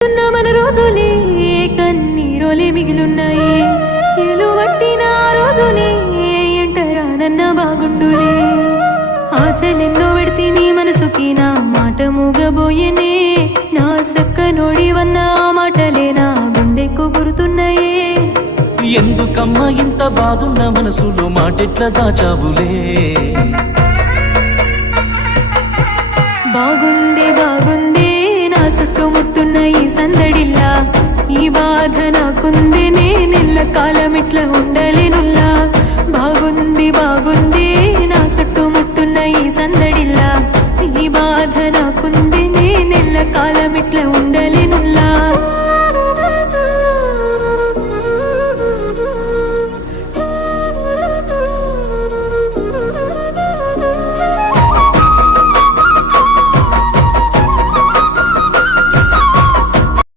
మన రోజులే కన్నీరోలే మిగిలున్నాయి ఎలువట్టిన రోజునే ఎంటరానన్న బాగుండులే ఆశలెన్నో పెడితే నీ మనసుకి నా మాట మూగబోయేనే నా సక్క నోడివన్న ఆ మాటలే నా గుండెకు గురుతున్నాయే ఎందుకమ్మా ఇంత బాధున్న మనసులో మాటెట్లా దాచావులే బాగుంది బాగుంది నా చుట్టుముట్టున్న ఈ సందడిల్లా ఈ బాధ నాకుంది నేనెల్ల కాలం ఇట్లా ఉండ